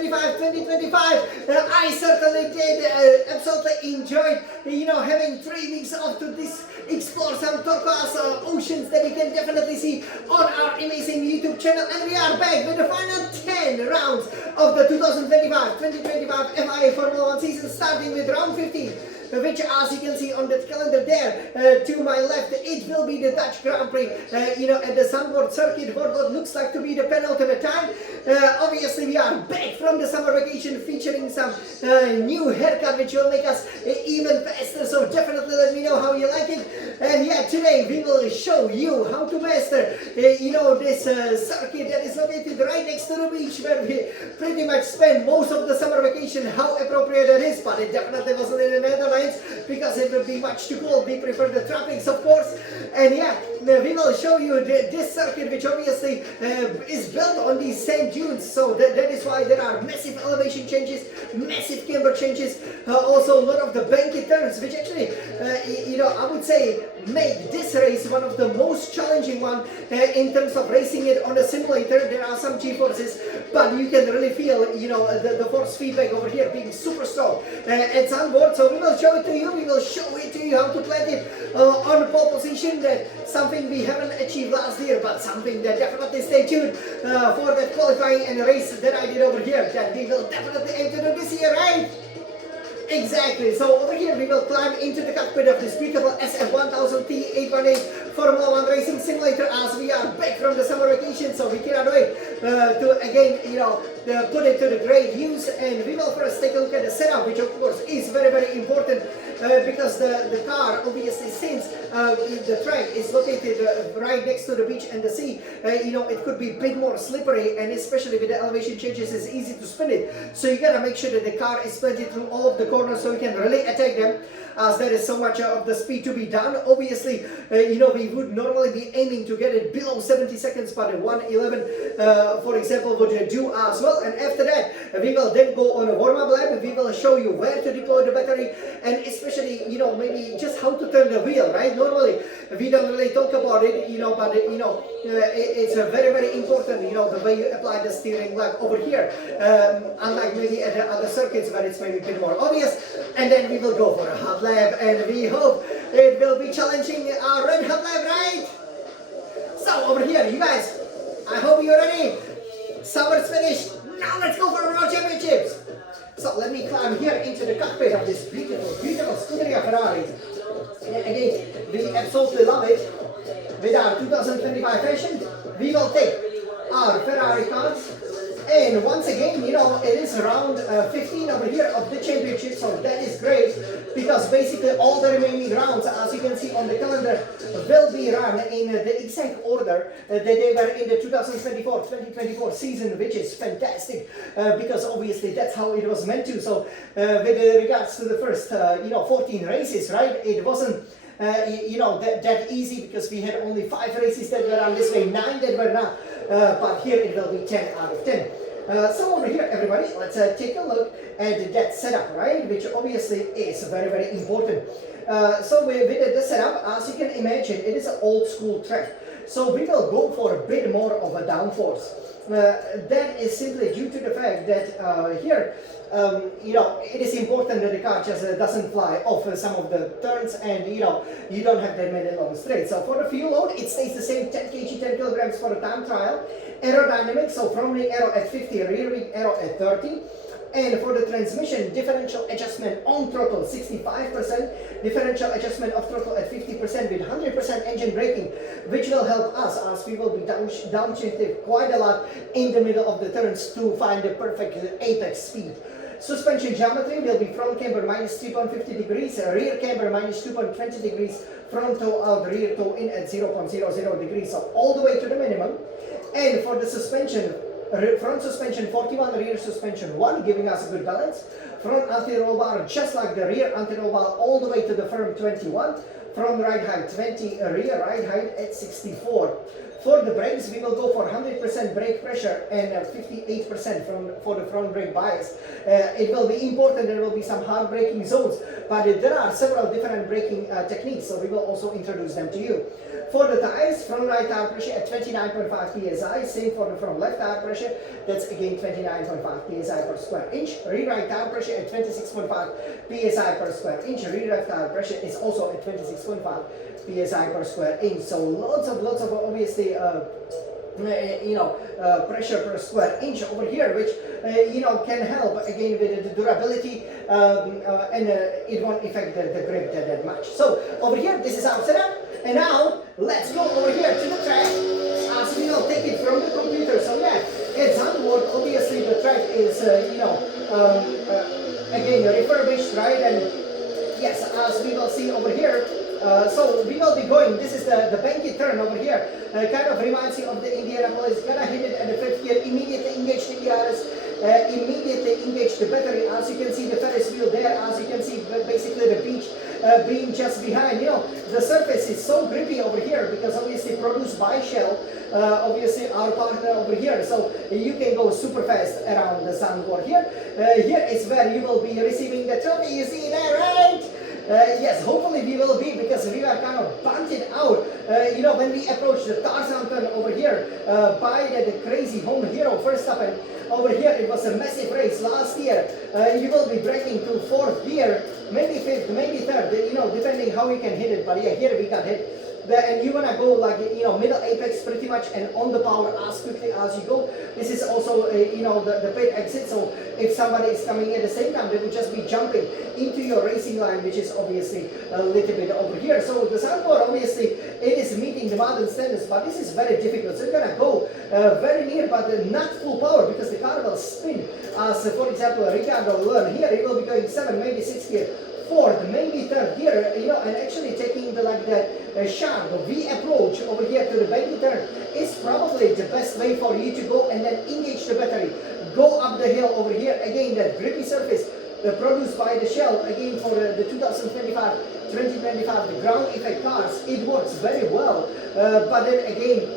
2025. I certainly did absolutely enjoyed, having 3 weeks off to explore some turquoise oceans that you can definitely see on our amazing YouTube channel. And we are back with the final 10 rounds of the 2025 FIA Formula 1 season, starting with round 15. Which, as you can see on the calendar there, to my left, it will be the Dutch Grand Prix, at the Zandvoort circuit, for what looks like to be the penultimate time. Obviously, we are back from the summer vacation, featuring some new haircut, which will make us even faster, so definitely let me know how you like it. And yeah, today we will show you how to master, this circuit that is located right next to the beach, where we pretty much spend most of the summer vacation. How appropriate that is, but it definitely wasn't in the Netherlands, because it would be much too cold. We prefer the tropics, of course. And yeah, we will show you this circuit, which obviously is built on these sand dunes, so that is why there are massive elevation changes, massive camber changes, also a lot of the banky turns, which actually, I would say make this race one of the most challenging one in terms of racing it on a simulator. There are some G-forces, but you can really feel, the force feedback over here being super strong at Zandvoort. So we will show it to you. We will show it to you how to plant it on pole position. That something we haven't achieved last year, but something that definitely stay tuned for that qualifying and race that I did over here, that we will definitely aim to do this year, right? Exactly. So over here we will climb into the cockpit of this beautiful SF1000T818 Formula 1 racing simulator, as we are back from the summer vacation, so we cannot wait to again, put it to the great use. And we will first take a look at the setup, which of course is very, very important, because the car, obviously, since the track is located right next to the beach and the sea, it could be a bit more slippery, and especially with the elevation changes, it's easy to spin it. So you gotta make sure that the car is planted through all of the corners, so you can really attack them, as there is so much of the speed to be done. Obviously, we would normally be aiming to get it below 70 seconds, but 1:11, for example, would do as well. And after that, we will then go on a warm-up lap. We will show you where to deploy the battery, and especially, maybe just how to turn the wheel, right? Normally, we don't really talk about it, but, it's very, very important, the way you apply the steering like over here, unlike maybe at the other circuits where it's maybe a bit more obvious. And then we will go for a hot lap, and we hope it will be challenging our red hot lap, right? So over here, you guys, I hope you're ready. Summer's finished. Now let's go for World Championships. So let me climb here into the cockpit of this beautiful, beautiful Scuderia Ferrari. And again, we absolutely love it. With our 2025 fashion, we will take our Ferrari cards. And once again, it is round 15 over here of the championship, so that is great, because basically all the remaining rounds, as you can see on the calendar, will be run in the exact order that they were in the 2024 season, which is fantastic, because obviously that's how it was meant to. So with regards to the first 14 races, right, it wasn't that easy, because we had only 5 races that were on this way, 9 that were not, but here it will be 10 out of 10. So over here, everybody, let's take a look at that setup, right, which obviously is very, very important. So with the setup, as you can imagine, it is an old school track, so we will go for a bit more of a downforce. That is simply due to the fact that here, it is important that the car just doesn't fly off some of the turns, and you don't have that many long straights. So for the fuel load, it stays the same, 10 kg, 10 kilograms for the time trial. Aerodynamics, so front wing aero at 50, rear wing aero at 30. And for the transmission, differential adjustment on throttle 65%, differential adjustment of throttle at 50% with 100% engine braking, which will help us, as we will be downshifted quite a lot in the middle of the turns to find the perfect apex speed. Suspension geometry will be front camber minus 3.50 degrees, rear camber minus 2.20 degrees, front toe out, rear toe in at 0.00 degrees, so all the way to the minimum. And for the suspension, front suspension 41, rear suspension 1, giving us a good balance. Front anti-roll bar just like the rear anti-roll bar, all the way to the firm 21. Front ride height 20, rear ride height at 64. For the brakes, we will go for 100% brake pressure and 58% for the front brake bias. It will be important, there will be some hard braking zones, but there are several different braking techniques, so we will also introduce them to you. For the tires, front right tire pressure at 29.5 psi, same for the front left tire pressure, that's again 29.5 psi per square inch. Rear right tire pressure at 26.5 psi per square inch. Rear left tire pressure is also at 26.5 psi per square inch. So lots of obviously pressure per square inch over here, which can help again with the durability, and it won't affect the grip that much. So over here, this is our setup, and now let's go over here to the track. As we will take it from the computer. So yeah, it's onboard. Obviously, the track is again refurbished, right? And yes, as we will see over here. So we will be going, this is the banky turn over here, kind of reminds you of the Indianapolis. Gonna hit it at the 5th gear, immediately engage the ERS, immediately engage the battery. As you can see the Ferris wheel there, as you can see basically the beach being just behind. The surface is so grippy over here because obviously produced by Shell, obviously our partner over here. So you can go super fast around the Zandvoort here. Here is where you will be receiving the trophy, you see there, right? Yes, hopefully we will be, because we are kind of bunted out, when we approach the Tarzan turn over here, by the crazy home hero first up, and over here it was a massive race last year. You will be braking to 4th gear, maybe 5th, maybe 3rd, depending how you can hit it, but yeah, here we got hit. And you want to go like, middle apex pretty much, and on the power as quickly as you go. This is also, the pit exit, so if somebody is coming at the same time, they will just be jumping into your racing line, which is obviously a little bit over here. So the Zandvoort, obviously, it is meeting the modern standards, but this is very difficult. So you're going to go very near, but not full power, because the car will spin. As, for example, Ricardo learned here, he will be going 7, maybe 6 gear. 4th, maybe 3rd gear, and actually taking the sharp V approach over here to the banky turn is probably the best way for you to go, and then engage the battery, go up the hill over here. Again, that grippy surface produced by the Shell, again for the 2025, the ground effect cars, it works very well, but then again,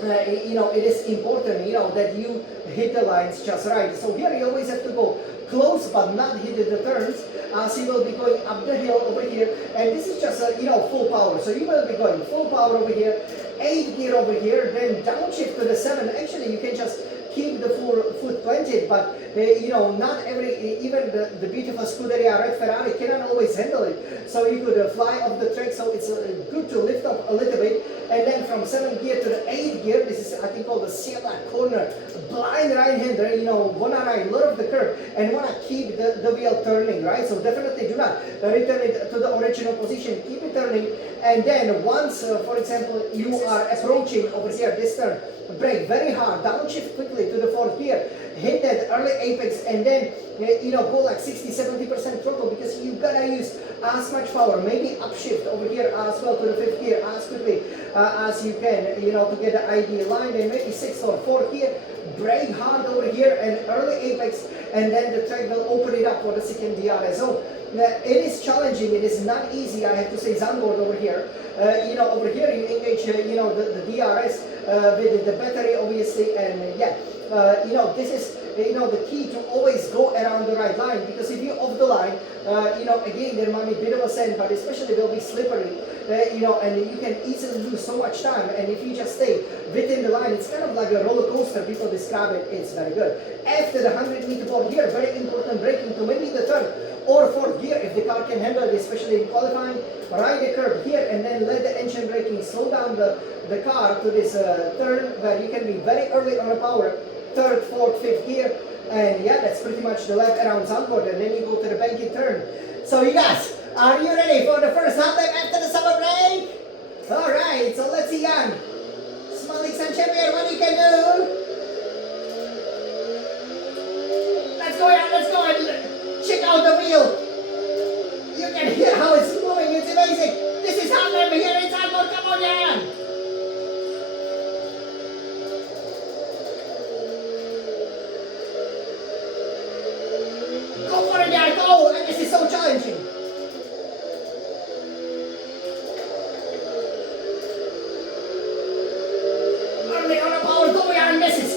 it is important, that you hit the lines just right. So here you always have to go close but not hit the turns, as you will be going up the hill over here, and this is just full power. So you will be going full power over here, 8 gear over here, then downshift to the 7. Actually, you can just keep the foot planted, but not every, even the beautiful Scuderia Red Ferrari cannot always handle it. So you could fly off the track, so it's good to lift up a little bit, and then from 7th gear to the 8th gear, this is I think called the Sierra corner, blind right-hander, wanna ride a lot of the curve and wanna keep the wheel turning, right? So definitely do not return it to the original position, keep it turning, and then once, for example, you are approaching over here this turn, brake very hard, downshift quickly to the 4th gear, hit that early apex, and then go like 60-70% throttle, because you gotta use as much power. Maybe upshift over here as well to the 5th gear as quickly as you can, to get the ideal line, and maybe 6th or 4th gear, brake hard over here and early apex, and then the track will open it up for the 2nd DRS zone. It is challenging, it is not easy, I have to say, Zandvoort over here. Over here you engage, the DRS with the battery, obviously, and this is, the key to always go around the right line, because if you're off the line, again, there might be a bit of a sand, but especially they'll be slippery, and you can easily lose so much time, and if you just stay within the line, it's kind of like a roller coaster, people describe it, it's very good. After the 100-meter board here, very important braking to maybe the 3rd or 4th gear, if the car can handle it, especially in qualifying, ride the curve here, and then let the engine braking slow down the car to this turn, where you can be very early on the power, 3rd, 4th, 5th gear, and yeah, that's pretty much the lap around Zandvoort, and then you go to the banky turn. So you guys, are you ready for the first hot lap after the summer break? Alright, so let's see, Jan. Smalix and Champion, what you can do? Let's go, Jan, let's go, and check out the wheel. You can hear how it's moving, it's amazing. This is hot lap here in Zandvoort, come on, Jan. Go for it, Jan, go! And this is so challenging.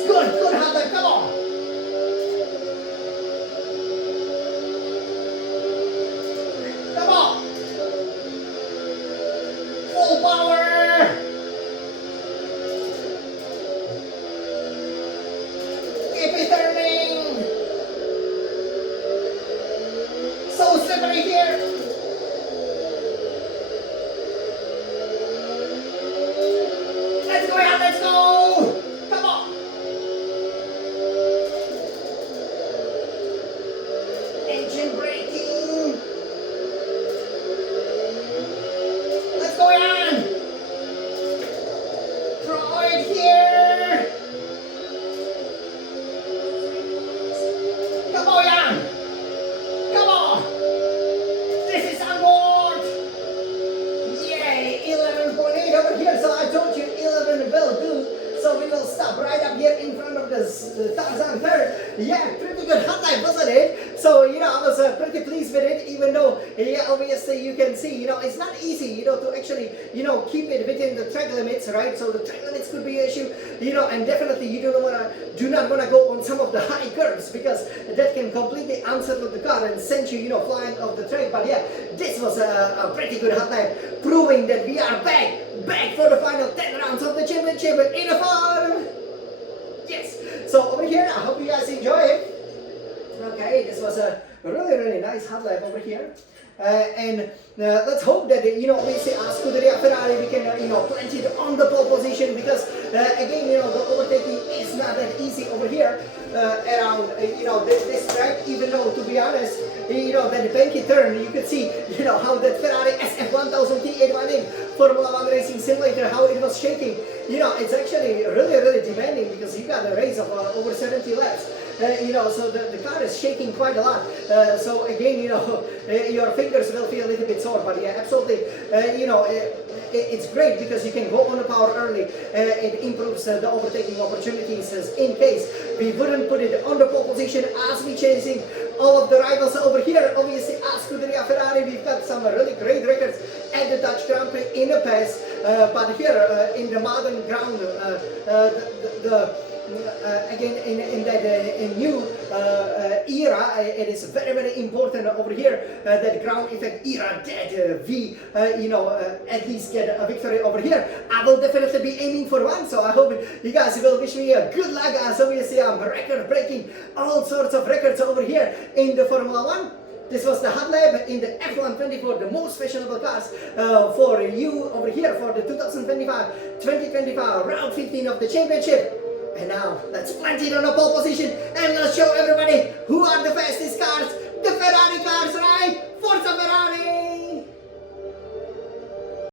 good hot lap, come on. Come on. Full power. Keep it turning. So slippery here. Let's go out, let's go. Come on. Engine braking. Let's go on. Throw it here. Come on, Jan. Come on. This is on board. Yay, 11.8 over here. So I told you 11 will do. So we will stop right up here in front of the Tarzan third. Yeah, pretty good hot lap, wasn't it? So, you know, I was pretty pleased with it, even though, yeah, obviously you can see, you know, it's not easy, you know, to actually, you know, keep it within the track limits, right? So the track limits could be an issue, you know, and definitely you do not want to go on some of the high curves because that can completely unsettle the car and send you, you know, flying off the track. But yeah, this was a pretty good hot lap, proving that we are back for the final 10 rounds of the championship in a farm. Yes. So over here, I hope you guys enjoy it. Okay, this was a really nice hot lap over here. And let's hope that, you know, we say Scuderia Ferrari, we can, you know, plant it on the pole position because, again, you know, the overtaking is not that easy over here around, you know, this track, even though, to be honest, you know, that banky turn, you could see, you know, how that Ferrari SF1000 T818 Formula 1 Racing Simulator, how it was shaking. You know, it's actually really demanding because you got a race of over 70 laps. You know, so the car is shaking quite a lot. So again, you know, your fingers will feel a little bit sore, but yeah, absolutely, you know, it's great because you can go on the power early. It improves the overtaking opportunities in case we wouldn't put it on the pole position as we chasing all of the rivals over here. Obviously, as Scuderia Ferrari, we've got some really great records at the Dutch Grand Prix in the past, but here in the modern ground, again in that new era, it is very important over here that ground effect era that we you know, at least get a victory over here. I will definitely be aiming for one, so I hope you guys will wish me a good luck, as obviously I'm record breaking all sorts of records over here in the Formula 1. This was the hot lap in the F124, the most fashionable cars for you over here for the 2025 round 15 of the championship. And now, let's plant it on a pole position and let's show everybody who are the fastest cars, the Ferrari cars, right? Forza Ferrari!